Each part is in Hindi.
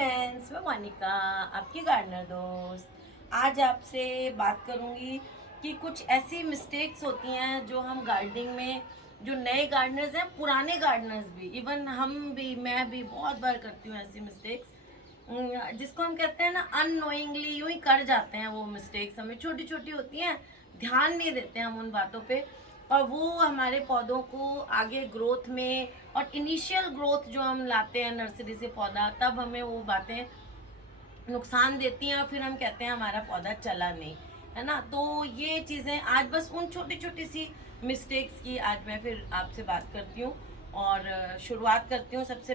फ्रेंड्स, मैं मोनिका आपकी गार्डनर दोस्त। आज आपसे बात करूंगी कि कुछ ऐसी मिस्टेक्स होती हैं जो हम गार्डनिंग में, जो नए गार्डनर्स हैं, पुराने गार्डनर्स भी, इवन हम भी, मैं भी बहुत बार करती हूँ ऐसी मिस्टेक्स, जिसको हम कहते हैं ना अननोइंगली यूं ही कर जाते हैं। वो मिस्टेक्स हमें छोटी छोटी होती हैं, ध्यान नहीं देते हम उन बातों पे, और वो हमारे पौधों को आगे ग्रोथ में और इनिशियल ग्रोथ जो हम लाते हैं नर्सरी से पौधा, तब हमें वो बातें नुकसान देती हैं और फिर हम कहते हैं हमारा पौधा चला नहीं, है ना। तो ये चीज़ें आज बस उन छोटी छोटी सी मिस्टेक्स की आज मैं फिर आपसे बात करती हूँ और शुरुआत करती हूँ। सबसे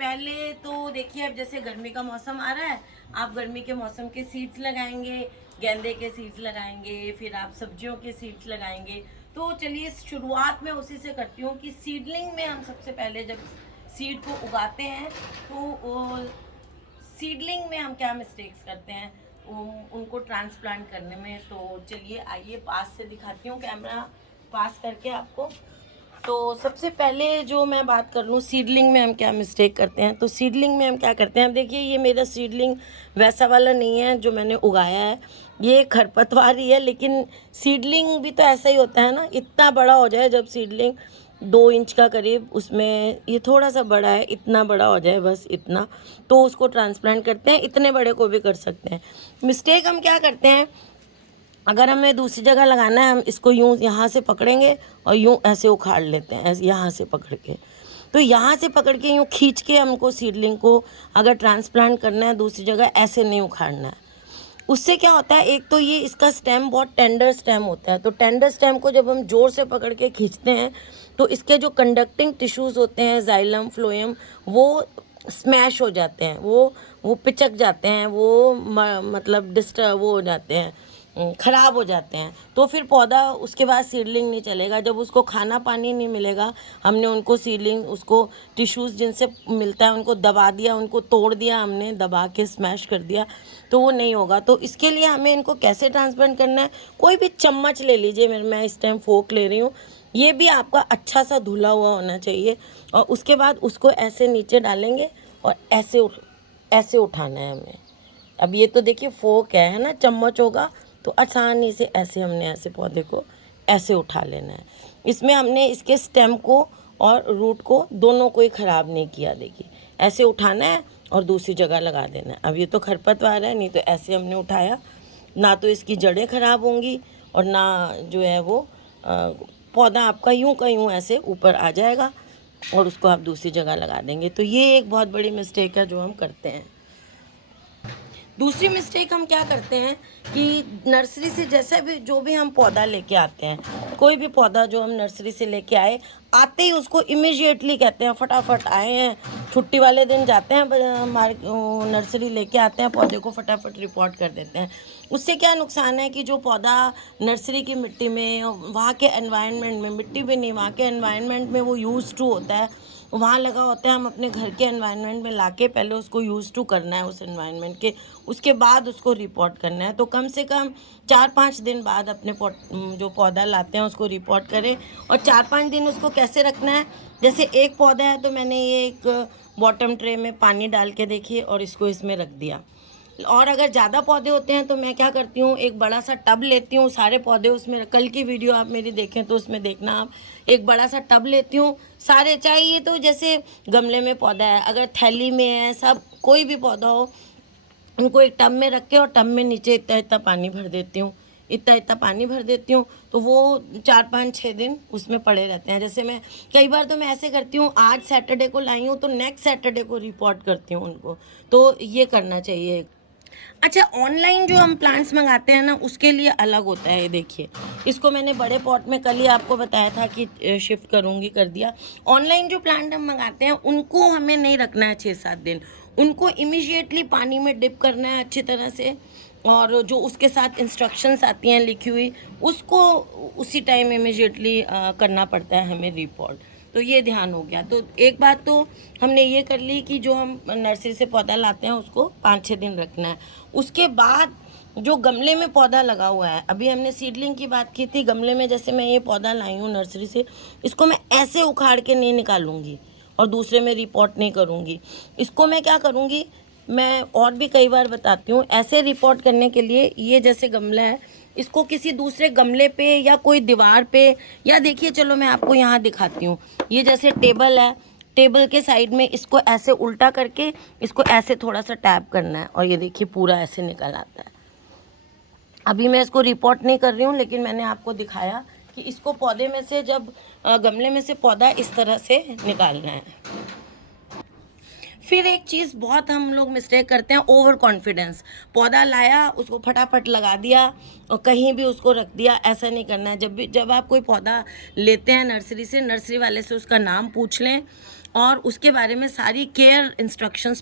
पहले तो देखिए, अब जैसे गर्मी का मौसम आ रहा है, आप गर्मी के मौसम के सीड्स लगाएंगे, गेंदे के सीड्स लगाएंगे, फिर आप सब्जियों के सीड्स लगाएंगे। तो चलिए शुरुआत में उसी से करती हूँ कि सीडलिंग में हम सबसे पहले जब सीड को उगाते हैं तो सीडलिंग में हम क्या मिस्टेक्स करते हैं उनको ट्रांसप्लांट करने में। तो चलिए आइए पास से दिखाती हूँ, कैमरा पास करके आपको। तो सबसे पहले जो मैं बात कर लूँ सीडलिंग में हम क्या मिस्टेक करते हैं, तो सीडलिंग में हम क्या करते हैं। अब देखिए, ये मेरा सीडलिंग वैसा वाला नहीं है जो मैंने उगाया है, ये खरपतवार ही है। लेकिन सीडलिंग भी तो ऐसा ही होता है ना, इतना बड़ा हो जाए जब सीडलिंग 2 इंच का करीब, उसमें ये थोड़ा सा बड़ा है, इतना बड़ा हो जाए बस इतना, तो उसको ट्रांसप्लांट करते हैं। इतने बड़े को भी कर सकते हैं। मिस्टेक हम क्या करते हैं, अगर हमें दूसरी जगह लगाना है, हम इसको यूँ यहाँ से पकड़ेंगे और यूँ ऐसे उखाड़ लेते हैं, ऐसे यहाँ से पकड़ के। तो यहाँ से पकड़ के यूँ खींच के हमको सीडलिंग को अगर ट्रांसप्लांट करना है दूसरी जगह, ऐसे नहीं उखाड़ना है। उससे क्या होता है, एक तो ये इसका स्टेम बहुत टेंडर स्टेम होता है, तो टेंडर स्टेम को जब हम ज़ोर से पकड़ के खींचते हैं तो इसके जो कंडक्टिंग टिश्यूज़ होते हैं, जाइलम फ्लोएम, वो स्मैश हो जाते हैं, वो पिचक जाते हैं, वो मतलब डिस्टर्ब वो हो जाते हैं, ख़राब हो जाते हैं। तो फिर पौधा उसके बाद सीडलिंग नहीं चलेगा। जब उसको खाना पानी नहीं मिलेगा, हमने उनको सीडलिंग, उसको टिश्यूज़ जिनसे मिलता है उनको दबा दिया, उनको तोड़ दिया, हमने दबा के स्मैश कर दिया, तो वो नहीं होगा। तो इसके लिए हमें इनको कैसे ट्रांसप्लांट करना है, कोई भी चम्मच ले लीजिए, मैं इस टाइम फोक ले रही हूँ, ये भी आपका अच्छा सा धुला हुआ होना चाहिए। और उसके बाद उसको ऐसे नीचे डालेंगे और ऐसे उठाना है हमें। अब ये तो देखिए फोक है ना, चम्मच होगा तो आसानी से ऐसे हमने ऐसे पौधे को ऐसे उठा लेना है। इसमें हमने इसके स्टेम को और रूट को दोनों को ही ख़राब नहीं किया। देखिए ऐसे उठाना है और दूसरी जगह लगा देना है। अब ये तो खरपतवार है, नहीं तो ऐसे हमने उठाया, ना तो इसकी जड़ें ख़राब होंगी और ना जो है वो पौधा आपका यूं का यूं ऐसे ऊपर आ जाएगा और उसको आप दूसरी जगह लगा देंगे। तो ये एक बहुत बड़ी मिस्टेक है जो हम करते हैं। दूसरी मिस्टेक हम क्या करते हैं कि नर्सरी से जैसे भी जो भी हम पौधा लेके आते हैं, कोई भी पौधा जो हम नर्सरी से लेके आए, आते ही उसको इमिजिएटली कहते हैं, फटाफट आए हैं, छुट्टी वाले दिन जाते हैं नर्सरी लेके आते हैं पौधे को, फटाफट रिपोर्ट कर देते हैं। उससे क्या नुकसान है कि जो पौधा नर्सरी की मिट्टी में, वहाँ के एनवायरनमेंट में, मिट्टी भी नहीं, वहाँ के एनवायरनमेंट में वो यूज़ टू होता है, वहाँ लगा होता है, हम अपने घर के एनवायरनमेंट में लाके पहले उसको यूज़ टू करना है उस एनवायरनमेंट के, उसके बाद उसको रिपोर्ट करना है। तो कम से कम 4-5 दिन बाद अपने जो पौधा लाते हैं उसको रिपोर्ट करें। और 4-5 दिन उसको कैसे रखना है, जैसे एक पौधा है तो मैंने ये एक बॉटम ट्रे में पानी डाल के देखिए और इसको इसमें रख दिया। और अगर ज़्यादा पौधे होते हैं तो मैं क्या करती हूँ, एक बड़ा सा टब लेती हूँ, सारे पौधे उसमें, कल की वीडियो आप मेरी देखें तो उसमें देखना आप, एक बड़ा सा टब लेती हूँ सारे, चाहे ये तो जैसे गमले में पौधा है, अगर थैली में है, सब कोई भी पौधा हो, उनको एक टब में रख के और टब में नीचे इतना इतना पानी भर देती हूँ, इतना इतना पानी भर देती हूँ, तो वो 4-5-6 दिन उसमें पड़े रहते हैं। जैसे मैं कई बार तो मैं ऐसे करती हूँ, आज सैटरडे को लाई हूँ तो नेक्स्ट सैटरडे को रिपोर्ट करती हूँ उनको, तो ये करना चाहिए। अच्छा, ऑनलाइन जो हम प्लांट्स मंगाते हैं ना, उसके लिए अलग होता है। ये देखिए, इसको मैंने बड़े पॉट में कल ही आपको बताया था कि शिफ्ट करूँगी, कर दिया। ऑनलाइन जो प्लांट हम मंगाते हैं उनको हमें नहीं रखना है 6-7 दिन, उनको इमीडिएटली पानी में डिप करना है अच्छी तरह से, और जो उसके साथ इंस्ट्रक्शंस आती हैं लिखी हुई, उसको उसी टाइम इमीडिएटली करना पड़ता है हमें रिपोर्ट। तो ये ध्यान हो गया। तो एक बात तो हमने ये कर ली कि जो हम नर्सरी से पौधा लाते हैं उसको 5-6 दिन रखना है। उसके बाद जो गमले में पौधा लगा हुआ है, अभी हमने सीडलिंग की बात की थी, गमले में जैसे मैं ये पौधा लाई हूँ नर्सरी से, इसको मैं ऐसे उखाड़ के नहीं निकालूंगी, और दूसरे में रिपोर्ट नहीं करूँगी। इसको मैं क्या करूँगी, मैं और भी कई बार बताती हूँ, ऐसे रिपोर्ट करने के लिए ये जैसे गमला है, इसको किसी दूसरे गमले पे या कोई दीवार पे, या देखिए चलो मैं आपको यहाँ दिखाती हूँ, ये जैसे टेबल है, टेबल के साइड में इसको ऐसे उल्टा करके इसको ऐसे थोड़ा सा टैप करना है और ये देखिए पूरा ऐसे निकल आता है। अभी मैं इसको रिपोर्ट नहीं कर रही हूँ, लेकिन मैंने आपको दिखाया कि इसको पौधे में से जब गमले में से पौधा इस तरह से निकालना है। फिर एक चीज़ बहुत हम लोग मिस्टेक करते हैं, ओवर कॉन्फिडेंस। पौधा लाया, उसको फटाफट लगा दिया और कहीं भी उसको रख दिया, ऐसा नहीं करना है। जब आप कोई पौधा लेते हैं नर्सरी से, नर्सरी वाले से उसका नाम पूछ लें और उसके बारे में सारी केयर इंस्ट्रक्शंस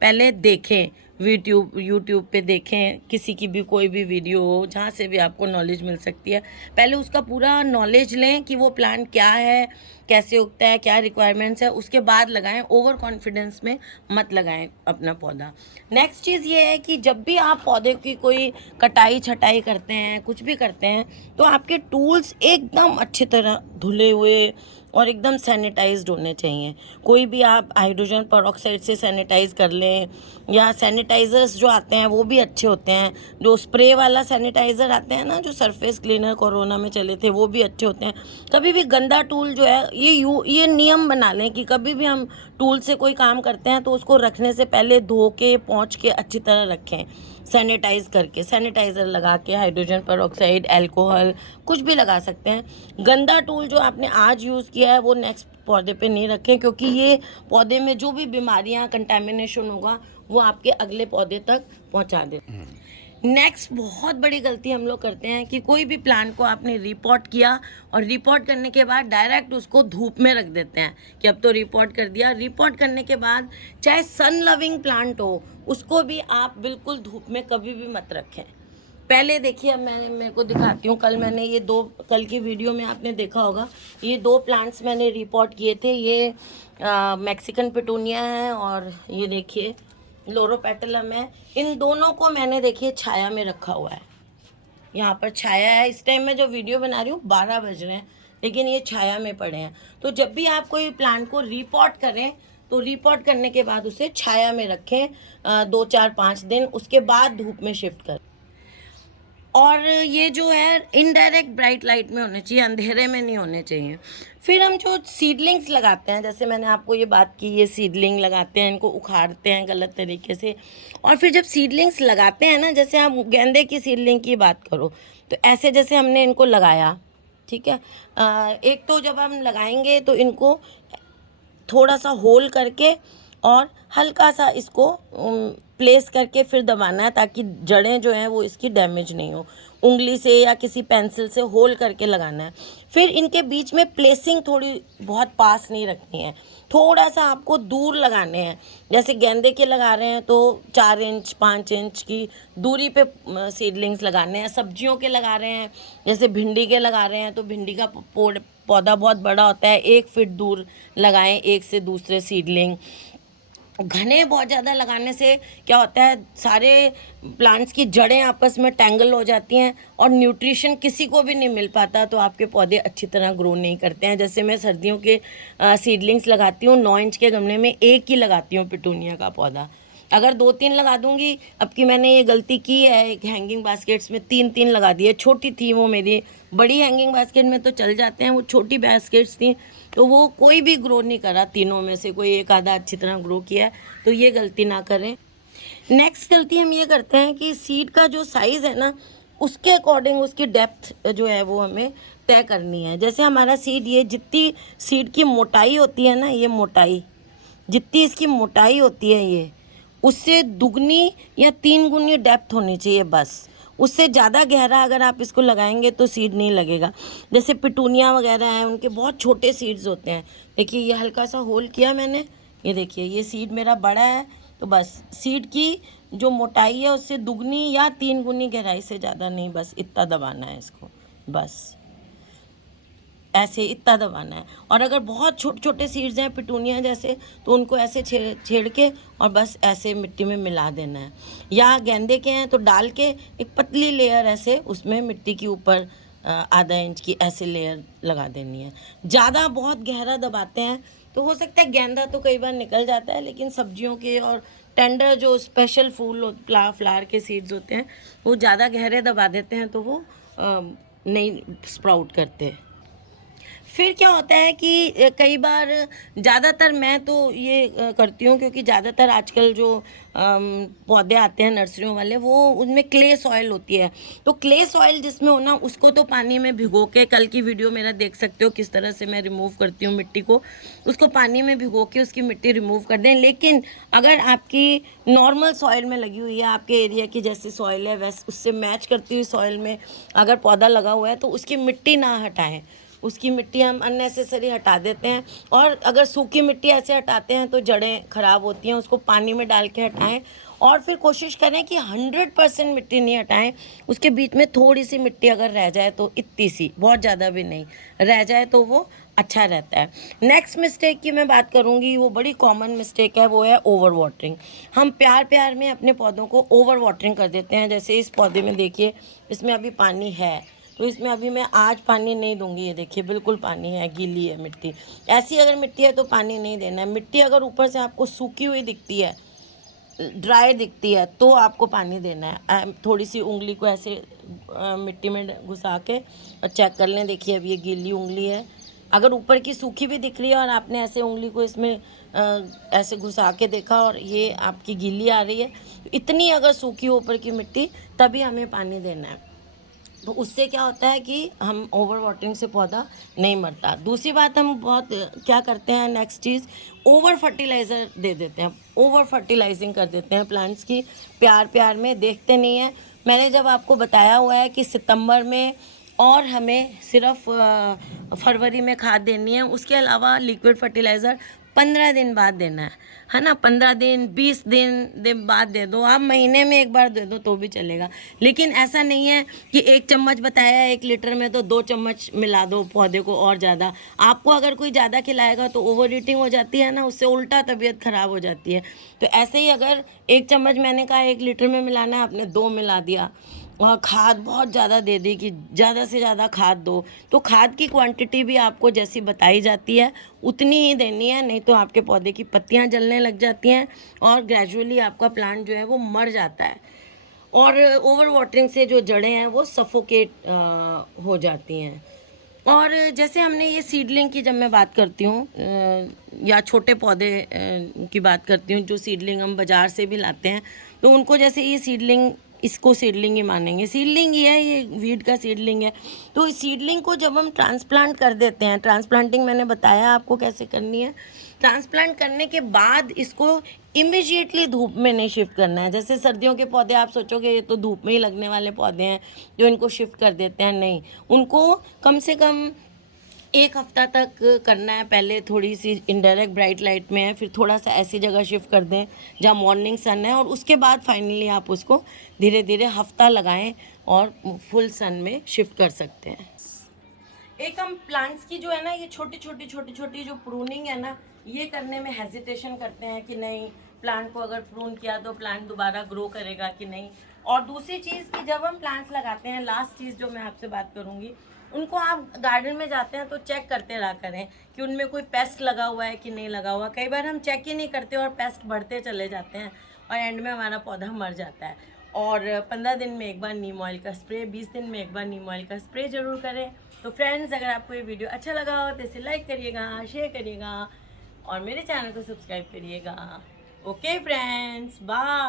पहले देखें, यूट्यूब पे देखें, किसी की भी कोई भी वीडियो हो, जहाँ से भी आपको नॉलेज मिल सकती है, पहले उसका पूरा नॉलेज लें कि वो प्लांट क्या है, कैसे उगता है, क्या रिक्वायरमेंट्स है, उसके बाद लगाएं। ओवर कॉन्फिडेंस में मत लगाएं अपना पौधा। नेक्स्ट चीज़ ये है कि जब भी आप पौधे की कोई कटाई छटाई करते हैं, कुछ भी करते हैं, तो आपके टूल्स एकदम अच्छी तरह धुले हुए और एकदम सैनिटाइज्ड होने चाहिए। कोई भी आप हाइड्रोजन पेरोक्साइड से सैनिटाइज़ कर लें, या सैनिटाइज़र्स जो आते हैं वो भी अच्छे होते हैं। जो स्प्रे वाला सैनिटाइज़र आते हैं ना, जो सरफेस क्लीनर कोरोना में चले थे, वो भी अच्छे होते हैं। कभी भी गंदा टूल जो है, ये नियम बना लें कि कभी भी हम टूल से कोई काम करते हैं तो उसको रखने से पहले धो के पोंछ के अच्छी तरह रखें, सैनिटाइज़ करके, सैनिटाइज़र लगा के, हाइड्रोजन पेरोक्साइड, अल्कोहल, कुछ भी लगा सकते हैं। गंदा टूल जो आपने आज यूज़ किया है वो नेक्स्ट पौधे पे नहीं रखें, क्योंकि ये पौधे में जो भी बीमारियां, कंटामिनेशन होगा वो आपके अगले पौधे तक पहुंचा दे। नेक्स्ट बहुत बड़ी गलती हम लोग करते हैं कि कोई भी प्लांट को आपने रिपोर्ट किया और रिपोर्ट करने के बाद डायरेक्ट उसको धूप में रख देते हैं कि अब तो रिपोर्ट कर दिया। रिपोर्ट करने के बाद चाहे सन लविंग प्लांट हो, उसको भी आप बिल्कुल धूप में कभी भी मत रखें। पहले देखिए, अब मेरे को दिखाती हूँ। कल की वीडियो में आपने देखा होगा, ये 2 प्लांट्स मैंने रिपोर्ट किए थे। ये मैक्सिकन पिटूनिया है और ये देखिए लोरोपेटलम है। इन दोनों को मैंने देखिए छाया में रखा हुआ है। यहाँ पर छाया है। इस टाइम में जो वीडियो बना रही हूँ 12 बज रहे हैं, लेकिन ये छाया में पड़े हैं। तो जब भी आप कोई प्लांट को रिपोर्ट करें तो रिपोर्ट करने के बाद उसे छाया में रखें 2, 4, 5 दिन, उसके बाद धूप में शिफ्ट करें। और ये जो है इनडायरेक्ट ब्राइट लाइट में होने चाहिए, अंधेरे में नहीं होने चाहिए। फिर हम जो सीडलिंग्स लगाते हैं, जैसे मैंने आपको ये बात की, ये सीडलिंग लगाते हैं, इनको उखाड़ते हैं गलत तरीके से। और फिर जब सीडलिंग्स लगाते हैं ना, जैसे आप गेंदे की सीडलिंग की बात करो, तो ऐसे जैसे हमने इनको लगाया, ठीक है, एक तो जब हम लगाएंगे तो इनको थोड़ा सा होल करके और हल्का सा इसको प्लेस करके फिर दबाना है, ताकि जड़ें जो हैं वो इसकी डैमेज नहीं हो। उंगली से या किसी पेंसिल से होल करके लगाना है। फिर इनके बीच में प्लेसिंग थोड़ी बहुत पास नहीं रखनी है, थोड़ा सा आपको दूर लगाने हैं। जैसे गेंदे के लगा रहे हैं तो 4 इंच 5 इंच की दूरी पे सीडलिंग्स लगाने हैं। सब्जियों के लगा रहे हैं, जैसे भिंडी के लगा रहे हैं, तो भिंडी का पौधा बहुत बड़ा होता है, 1 फीट दूर लगाएं एक से दूसरे सीडलिंग। घने बहुत ज़्यादा लगाने से क्या होता है, सारे प्लांट्स की जड़ें आपस में टैंगल हो जाती हैं और न्यूट्रिशन किसी को भी नहीं मिल पाता, तो आपके पौधे अच्छी तरह ग्रो नहीं करते हैं। जैसे मैं सर्दियों के सीडलिंग्स लगाती हूँ 9 इंच के गमले में, 1 ही लगाती हूँ पिटूनिया का पौधा। अगर 2-3 लगा दूंगी, अब की मैंने ये गलती की है, एक हैंगिंग बास्केट्स में 3-3 लगा दिए। छोटी थी वो मेरी, बड़ी हैंगिंग बास्केट में तो चल जाते हैं, वो छोटी बास्केट्स थी तो वो कोई भी ग्रो नहीं करा। तीनों में से कोई एक आधा अच्छी तरह ग्रो किया है, तो ये गलती ना करें। नेक्स्ट गलती हम ये करते हैं कि सीड का जो साइज़ है ना, उसके अकॉर्डिंग उसकी डेप्थ जो है वो हमें तय करनी है। जैसे हमारा सीड, ये जितनी सीड की मोटाई होती है ना, ये मोटाई जितनी इसकी मोटाई होती है, ये उससे दुगनी या 3 गुनी डेप्थ होनी चाहिए बस। उससे ज़्यादा गहरा अगर आप इसको लगाएंगे तो सीड नहीं लगेगा। जैसे पिटूनिया वगैरह हैं, उनके बहुत छोटे सीड्स होते हैं। देखिए ये हल्का सा होल किया मैंने, ये देखिए ये सीड मेरा बड़ा है, तो बस सीड की जो मोटाई है उससे दुगनी या 3 गुनी गहराई से ज़्यादा नहीं, बस इतना दबाना है इसको, बस ऐसे इतना दबाना है। और अगर बहुत छोटे छोटे सीड्स हैं पिटूनिया जैसे, तो उनको ऐसे छेड़ के और बस ऐसे मिट्टी में मिला देना है। या गेंदे के हैं तो डाल के एक पतली लेयर ऐसे उसमें मिट्टी के ऊपर आधा इंच की ऐसे लेयर लगा देनी है। ज़्यादा बहुत गहरा दबाते हैं तो हो सकता है गेंदा तो कई बार निकल जाता है, लेकिन सब्जियों के और टेंडर जो स्पेशल फूल फ्लावर के सीड्स होते हैं वो ज़्यादा गहरे दबा देते हैं, तो वो नहीं स्प्राउट करते। फिर क्या होता है कि कई बार, ज़्यादातर मैं तो ये करती हूँ, क्योंकि ज़्यादातर आजकल जो पौधे आते हैं नर्सरियों वाले, वो उनमें क्ले सॉइल होती है। तो क्ले सॉइल जिसमें हो ना, उसको तो पानी में भिगो के, कल की वीडियो मेरा देख सकते हो किस तरह से मैं रिमूव करती हूँ मिट्टी को, उसको पानी में भिगो के उसकी मिट्टी रिमूव कर दें। लेकिन अगर आपकी नॉर्मल सॉइल में लगी हुई है, आपके एरिया की जैसे सॉइल है वैसे उससे मैच करती हुई सॉइल में अगर पौधा लगा हुआ है, तो उसकी मिट्टी ना हटाएं, उसकी मिट्टी हम अननेसेसरी हटा देते हैं। और अगर सूखी मिट्टी ऐसे हटाते हैं तो जड़ें ख़राब होती हैं, उसको पानी में डाल के हटाएं। और फिर कोशिश करें कि 100% मिट्टी नहीं हटाएं, उसके बीच में थोड़ी सी मिट्टी अगर रह जाए तो इतनी सी, बहुत ज़्यादा भी नहीं रह जाए, तो वो अच्छा रहता है। नेक्स्ट मिस्टेक की मैं बात करूँगी, वो बड़ी कॉमन मिस्टेक है, वो है ओवर वाटरिंग। हम प्यार प्यार में अपने पौधों को ओवर वाटरिंग कर देते हैं। जैसे इस पौधे में देखिए, इसमें अभी पानी है, तो इसमें अभी मैं आज पानी नहीं दूंगी। ये देखिए बिल्कुल पानी है, गीली है मिट्टी। ऐसी अगर मिट्टी है तो पानी नहीं देना है। मिट्टी अगर ऊपर से आपको सूखी हुई दिखती है, ड्राई दिखती है, तो आपको पानी देना है। थोड़ी सी उंगली को ऐसे मिट्टी में घुसा के और चेक कर लें। देखिए अभी ये गीली उंगली है, अगर ऊपर की सूखी भी दिख रही है और आपने ऐसे उंगली को इसमें ऐसे घुसा के देखा और ये आपकी गीली आ रही है, तो इतनी अगर सूखी हो ऊपर की मिट्टी, तभी हमें पानी देना है। तो उससे क्या होता है कि हम ओवर वाटरिंग से पौधा नहीं मरता। दूसरी बात, हम बहुत क्या करते हैं, नेक्स्ट चीज़, ओवर फर्टिलाइज़र दे देते हैं, ओवर फर्टिलाइजिंग कर देते हैं प्लांट्स की, प्यार प्यार में देखते नहीं हैं। मैंने जब आपको बताया हुआ है कि सितंबर में और हमें सिर्फ फरवरी में खाद देनी है, उसके अलावा लिक्विड फर्टिलाइज़र 15 दिन बाद देना है ना। 15 दिन 20 दिन बाद दे दो आप, महीने में एक बार दे दो तो भी चलेगा। लेकिन ऐसा नहीं है कि 1 चम्मच बताया है 1 लीटर में तो 2 चम्मच मिला दो पौधे को और ज़्यादा। आपको अगर कोई ज़्यादा खिलाएगा तो ओवर ईटिंग हो जाती है ना, उससे उल्टा तबीयत ख़राब हो जाती है। तो ऐसे ही अगर 1 चम्मच मैंने कहा 1 लीटर में मिलाना है, आपने 2 मिला दिया, और खाद बहुत ज़्यादा दे दी कि ज़्यादा से ज़्यादा खाद दो, तो खाद की क्वांटिटी भी आपको जैसी बताई जाती है उतनी ही देनी है, नहीं तो आपके पौधे की पत्तियां जलने लग जाती हैं और ग्रेजुअली आपका प्लांट जो है वो मर जाता है। और ओवर वाटरिंग से जो जड़ें हैं वो सफोकेट हो जाती हैं। और जैसे हमने ये सीडलिंग की जब मैं बात करती हूँ या छोटे पौधे की बात करती हूँ, जो सीडलिंग हम बाज़ार से भी लाते हैं, तो उनको जैसे ये सीडलिंग, इसको सीडलिंग ही मानेंगे, सीडलिंग ही है, ये वीड का सीडलिंग है। तो इस सीडलिंग को जब हम ट्रांसप्लांट कर देते हैं, ट्रांसप्लांटिंग मैंने बताया आपको कैसे करनी है। ट्रांसप्लांट करने के बाद इसको इमीडिएटली धूप में नहीं शिफ्ट करना है। जैसे सर्दियों के पौधे आप सोचोगे ये तो धूप में ही लगने वाले पौधे हैं जो इनको शिफ्ट कर देते हैं, नहीं, उनको कम से कम 1 हफ्ता तक करना है। पहले थोड़ी सी इनडायरेक्ट ब्राइट लाइट में है, फिर थोड़ा सा ऐसी जगह शिफ्ट कर दें जहाँ मॉर्निंग सन है, और उसके बाद फाइनली आप उसको धीरे धीरे हफ्ता लगाएं और फुल सन में शिफ्ट कर सकते हैं। एक हम प्लांट्स की जो है ना, ये छोटी छोटी जो प्रूनिंग है ना, ये करने में हेजिटेशन करते हैं कि नहीं, प्लांट को अगर प्रून किया तो प्लांट दोबारा ग्रो करेगा कि नहीं। और दूसरी चीज़ कि जब हम प्लांट्स लगाते हैं, लास्ट चीज़ जो मैं आपसे बात करूँगी, उनको आप गार्डन में जाते हैं तो चेक करते रहा करें कि उनमें कोई पेस्ट लगा हुआ है कि नहीं लगा हुआ। कई बार हम चेक ही नहीं करते और पेस्ट बढ़ते चले जाते हैं और एंड में हमारा पौधा मर जाता है। और 15 दिन में एक बार नीम ऑयल का स्प्रे, 20 दिन में एक बार नीम ऑयल का स्प्रे ज़रूर करें। तो फ्रेंड्स, अगर आपको ये वीडियो अच्छा लगा हो तो इसे लाइक करिएगा, शेयर करिएगा और मेरे चैनल को सब्सक्राइब करिएगा। Okay friends, bye.